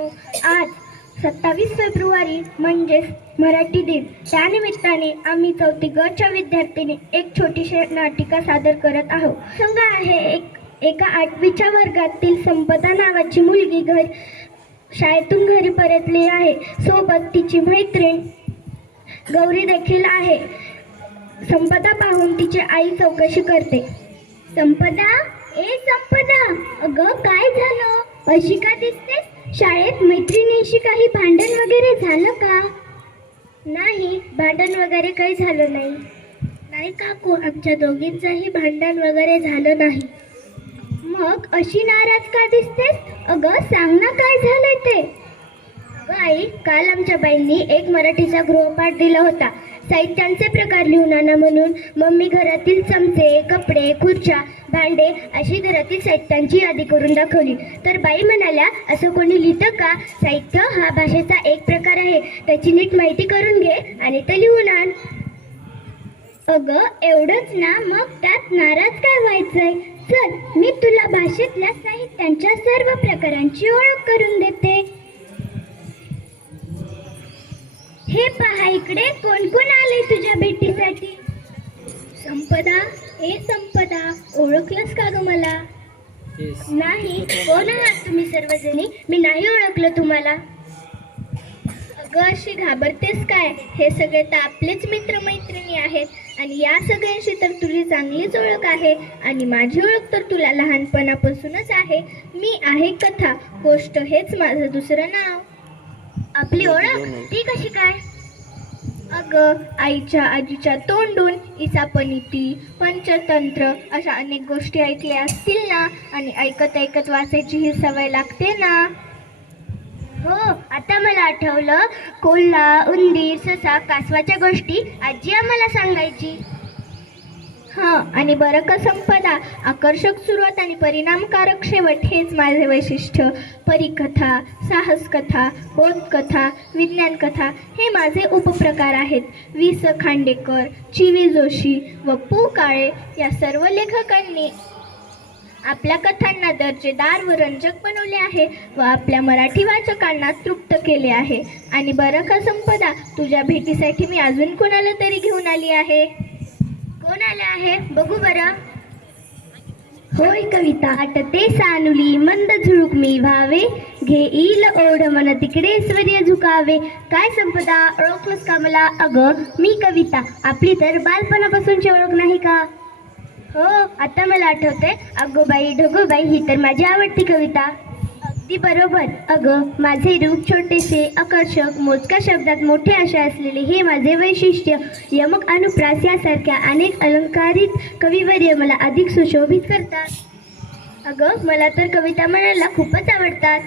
आज 27 फेब्रुवारी म्हणजेच मराठी दिन. त्यानिमित्ताने आम्ही 4थी गच्या विद्यार्थ्यांनी एक छोटीशी नाटिका सादर करत आहोत. संघ आहे एका 8वीच्या वर्गातील संपदा नावाची मुलगी शाळेतून घरी परतली आहे. सोबत तिची मैत्रीण गौरी देखील आहे. संपदा पाहून तिची आई चौकशी करते. संपदा, संपदा, अगं काय झालं? अशी का दिसतेस? शाळेत मैत्रिणींशी काही भांडण वगैरे झालं का? नाही, भांडण वगैरे काही झालं नाही. नाही काकू, आमच्या दोघींचंही भांडण वगैरे झालं नाही. मग अशी नाराज का दिसतेस? अगं सांग ना, काय झालंय ते? अगं आई, काल आमच्या बाईंनी एक मराठीचा गृहपाठ दिला होता. साहित्यांचे प्रकार लिहून आणा म्हणून. मम्मी घरातील चमचे, कपडे, खुर्च्या, भांडे अशी घरातील साहित्यांची यादी करून दाखवली. तर बाई म्हणाल्या, असं कोणी लिहितं का? साहित्य हा भाषेचा एक प्रकार आहे, त्याची नीट माहिती करून घे आणि ते लिहून आण. अगं एवढंच ना, मग त्यात नाराज काय व्हायचंय? चल, मी तुला भाषेतल्या साहित्यांच्या सर्व प्रकारांची ओळख करून देते. हे पहा, इकडे कोण कोण आले तुझ्या भेटीसाठी? संपदा, संपदा, ओळखलंस का ग मला? नाही. कोण आहात तुम्ही सर्वजणी? मी नाही ओळखलं तुम्हाला. अगं अशी घाबरतेस काय? हे सगळे तर आपलेच मित्रमैत्रिणी आहेत आणि या सगळ्यांशी तर तुझी चांगलीच ओळख आहे आणि माझी ओळख तर तुला लहानपणापासूनच आहे. मी आहे कथा. गोष्ट हेच माझं दुसरं नाव. आपली ओळख ती कशी काय? अगं आईच्या आजीच्या तोंडून इसापनीती, पंचतंत्र अशा अनेक गोष्टी ऐकल्या असतील ना, आणि ऐकत ऐकत वाचायची ही सवय लागते ना. हो, आता मला आठवलं. कोल्हा, उंदीर, ससा, कासवाच्या गोष्टी आजी आम्हाला सांगायची. आणि बरं का संपदा, आकर्षक सुरुवात आणि परिणामकारक शेवट हेच माझे वैशिष्ट्य. परिकथा, साहसकथा, बोधकथा, विज्ञानकथा हे माझे उपप्रकार आहेत. वि. स. खांडेकर, चि. वी. जोशी व पु. काळे या सर्व लेखकांनी आपल्या कथांना दर्जेदार व रंजक बनवले आहे व आपल्या मराठी वाचकांना तृप्त केले आहे. आणि बरं का संपदा, तुझ्या भेटीसाठी मी अजून कोणाला तरी घेऊन आली आहे. कोण आलं आहे? बघू बरं. होय कविता, आटते सानुली मंद झुळूक मी व्हावे, घेईल ओढ मन तिकडे स्वर्य झुकावे. काय संपदा, ओळखलंस का मला? अगं मी कविता, आपली तर बालपणापासूनची ओळख नाही का? हो, आता मला आठवते. अगोबाई ढगोबाई ही तर माझी आवडती कविता. अगदी बरोबर. अगं माझे रूप छोटेसे, आकर्षक, मोजक्या शब्दात मोठे आशय असलेले हे माझे वैशिष्ट्य. यमक, अनुप्रास यासारख्या अनेक अलंकारित कविवर्य मला अधिक सुशोभित करतात. अगं मला तर कविता म्हणायला खूपच आवडतात.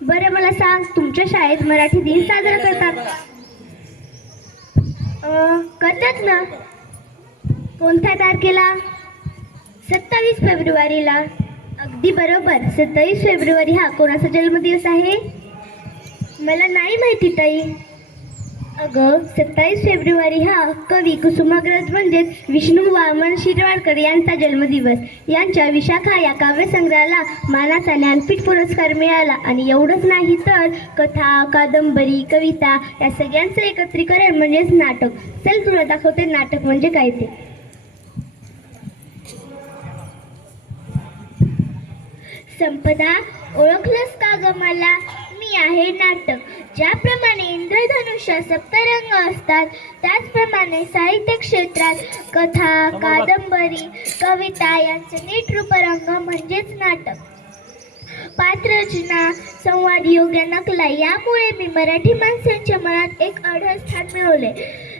बरं मला सांग, तुमच्या शाळेत मराठी दिन साजरा करतात? करतात ना. कोणत्या तारखेला? 27 फेब्रुवारीला. अगदी बरोबर. 27 फेब्रुवारी हा कोणाचा जन्मदिवस आहे? मला नाही माहिती ताई. अगं 27 फेब्रुवारी हा कवी कुसुमाग्रज म्हणजेच विष्णू वामन शिरवाडकर यांचा जन्मदिवस. यांच्या विशाखा या काव्यसंग्रहाला मानाचा ज्ञानपीठ पुरस्कार मिळाला. आणि एवढंच नाही तर कथा, कादंबरी, कविता या सगळ्यांचं एकत्रीकरण म्हणजेच नाटक. चल तुला दाखवते नाटक म्हणजे काय ते. संपदा, ओळखलंस का ग मला? मी आहे नाटक. ज्याप्रमाणे इंद्रधनुष्यात सप्तरंग असतात त्याचप्रमाणे साहित्य क्षेत्रात कथा, कादंबरी, कविता यांचे नीट रूपरंग म्हणजेच नाटक. पात्ररचना, संवाद योग्य नकला यामुळे मी मराठी माणसांच्या मनात एक अढळ स्थान मिळवले.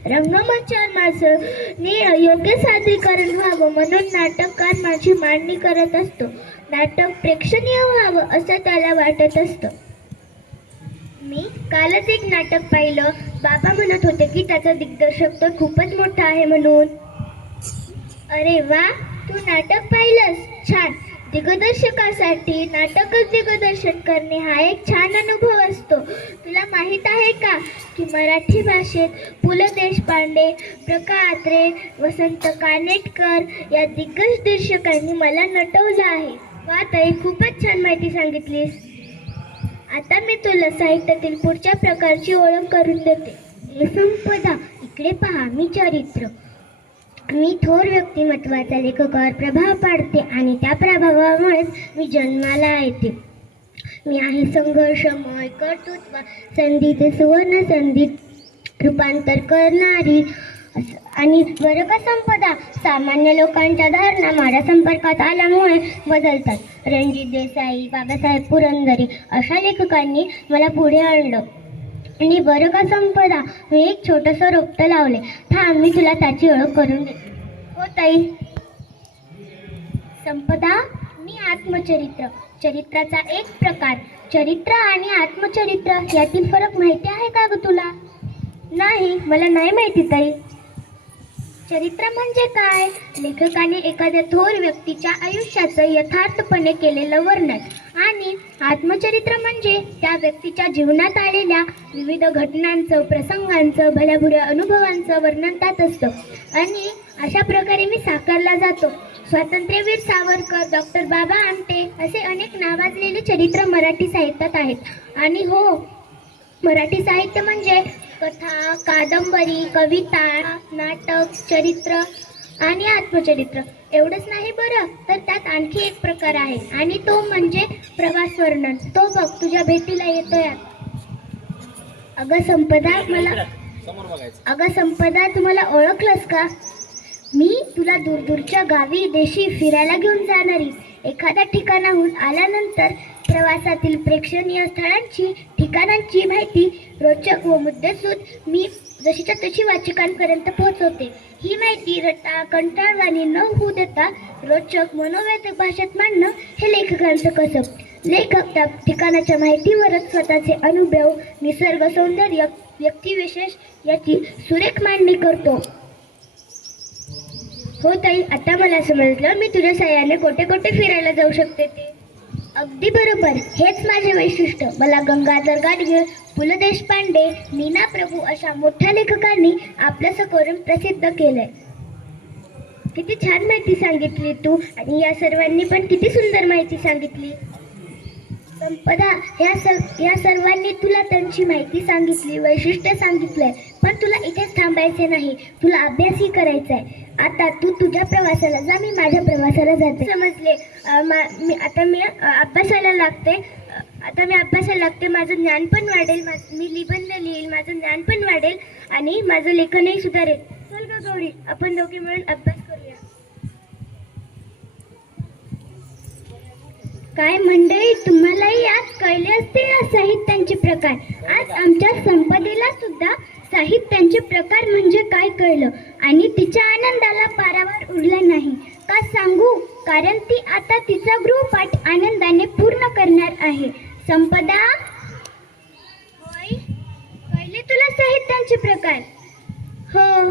रंगमंचावर माझं योग्य सादरीकरण व्हावं म्हणून नाटककार माझी मांडणी करत असतो. नाटक प्रेक्षणीय व्हावं असं त्याला वाटत असतं. मी कालच एक नाटक पाहिलं. बाबा म्हणत होते की त्याचा दिग्दर्शक तर खूपच मोठा आहे म्हणून. अरे वा, तू नाटक पाहिलंस? छान. दिग्दर्शकासाठी नाटकच दिग्दर्शन करणे हा एक छान अनुभव असतो. तुला माहीत आहे का की मराठी भाषेत पु. ल. देशपांडे, प्र. का. अत्रे, वसंत कानेटकर या दिग्दर्शकांनी मला नटवलं आहे. वा ताई, खूपच छान माहिती सांगितलीस. आता मी तुला साहित्यातील पुढच्या प्रकारची ओळख करून देते. संपदा, इकडे पहा, मी चरित्र. मी थोर व्यक्तिमत्वाचा लेखकावर प्रभाव पाडते आणि त्या प्रभावामुळेच मी जन्माला येते. मी आहे संघर्षमय, कर्तृत्व संधीचे सुवर्ण संधीत रूपांतर करणारी. आणि बरं का संपदा, सामान्य लोकांच्या धारणा माझ्या संपर्कात आल्यामुळे बदलतात. रणजित देसाई, बाबासाहेब पुरंदरे अशा लेखकांनी मला पुढे आणलं. आणि बरं का संपदा, मी एक छोटंसं रोपटं लावले. थांब, मी तुला त्याची ओळख करून देते. हो ताई. संपदा, मी आत्मचरित्र, चरित्राचा एक प्रकार. चरित्र आणि आत्मचरित्र यातील फरक माहिती आहे का ग तुला? नाही, मला नाही माहिती ताई. चरित्र म्हणजे काय? लेखकाने एखाद्या थोर व्यक्तीच्या आयुष्याचं यथार्थपणे केलेलं वर्णन. आणि आत्मचरित्र म्हणजे त्या व्यक्तीच्या जीवनात आलेल्या विविध घटनांचं, प्रसंगांचं, भल्याभुऱ्या अनुभवांचं वर्णन त्यात असतं. आणि अशा प्रकारे मी साकारला जातो. स्वातंत्र्यवीर सावरकर, डॉक्टर बाबा आमटे असे अनेक नावाजलेले चरित्र मराठी साहित्यात आहेत. आणि हो, मराठी साहित्य म्हणजे कथा, कादंबरी, कविता, नाटक, चरित्र आणि आत्मचरित्र एवढंच नाही बरं, तर त्यात आणखी एक प्रकार आहे आणि तो म्हणजे प्रवास वर्णन. तो बघ, तुझ्या भेटीला येतोय. अगं संपदा, तुम्हाला ओळखलंस का? मी तुला दूरदूरच्या गावी, देशी फिरायला घेऊन जाणारी. एखाद्या ठिकाणाहून आल्यानंतर प्रवासातील प्रेक्षणीय स्थळांची, ठिकाणांची माहिती रोचक व मुद्देसूद मी जशीच्या तशी वाचकांपर्यंत पोहोचवते. ही माहिती रट्टा कंटाळवाणी न होऊ देता रोचक मनोवेधक भाषेत मांडणं हे लेखकांचं कसब. लेखक त्या ठिकाणाच्या माहितीवरच स्वतःचे अनुभव, निसर्ग सौंदर्य, व्यक्तिविशेष याची सुरेख मांडणी करतो. हो ताई, आता मला समजलं मी तुझ्या साह्याने कोठे कोठे फिरायला जाऊ शकते ते. अगदी बरोबर, हेच माझे वैशिष्ट्य. मला गंगाधर गाडगीळ, पु ल देशपांडे, नीना प्रभू अशा मोठ्या लेखकांनी आपलंसं करून प्रसिद्ध केलंय. किती छान माहिती सांगितली तू, आणि या सर्वांनी पण किती सुंदर माहिती सांगितली. संपदा, या सर्वांनी तुला त्यांची माहिती सांगितली, वैशिष्ट्य सांगितलंय, पण तुला इथेच थांबायचे नाही. तुला अभ्यासही करायचा आहे. आता तू तुझ्या प्रवासाला जा, मी माझ्या प्रवासाला जाते. समजले? मी अभ्यासाला लागते. माझं ज्ञान पण वाढेल, मी निबंध लिहील, माझं ज्ञान पण वाढेल आणि माझं लेखनही सुधारेल. चल ग गौरी, आपण दोघे मिळून अभ्यास करूया. काय मंडळी, तुम्हालाही आज कळले असते ना साहित्यांचे प्रकार. आज आमच्या संपदेला सुद्धा साहित्यांचे प्रकार म्हणजे काय कळलं आणि तिच्या आनंदाला पारावार उरला नाही. का सांगू? कारण ती आता तिचा गृहपाठ आनंदाने पूर्ण करणार आहे. संपदा, होय, कळले तुला साहित्यांचे प्रकार? हो,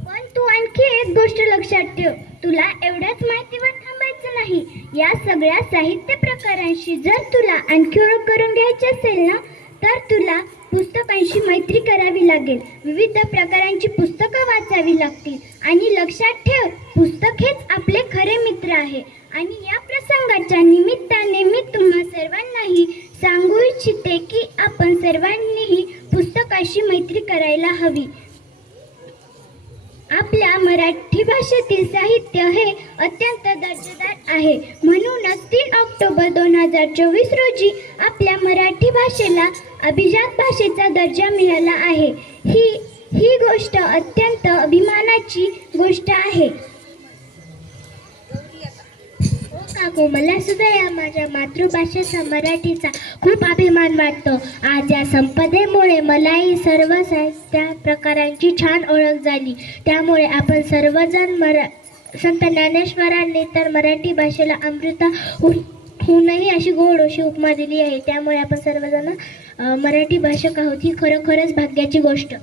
पण तू आणखी एक गोष्ट लक्षात ठेव. तुला एवढ्याच माहितीवर थांबायचं नाही. या सगळ्या साहित्य प्रकारांशी जर तुला आणखी ओळख करून घ्यायची असेल ना, तर तुला पुस्तकांशी मैत्री करावी लागेल. विविध प्रकारांची पुस्तकं वाचावी लागतील. आणि लक्षात ठेव, पुस्तक हेच आपले खरे मित्र आहे. आणि या प्रसंगाच्या निमित्ताने मी तुम्हा सर्वांनाही सांगू इच्छिते की आपण सर्वांनीही पुस्तकाशी मैत्री करायला हवी. आपल्या मराठी भाषेतील साहित्य हे अत्यंत दर्जेदार आहे. म्हणूनच 3 ऑक्टोबर 2024 रोजी आपल्या मराठी भाषेला अभिजात भाषेचा दर्जा मिळाला आहे. ही गोष्ट अत्यंत अभिमानाची गोष्ट आहे. काकू, मला सुद्धा या माझ्या मातृभाषेचा, मराठीचा खूप अभिमान वाटतो. आज या संपदेमुळे मलाही सर्व साहित्य प्रकारांची छान ओळख झाली. त्यामुळे आपण सर्वजण संत ज्ञानेश्वरांनी तर मराठी भाषेला अमृताहूनही अशी गोड अशी उपमा दिली आहे. त्यामुळे आपण सर्वजण मराठी भाषक आहोत. ही खरोखरच भाग्याची गोष्ट.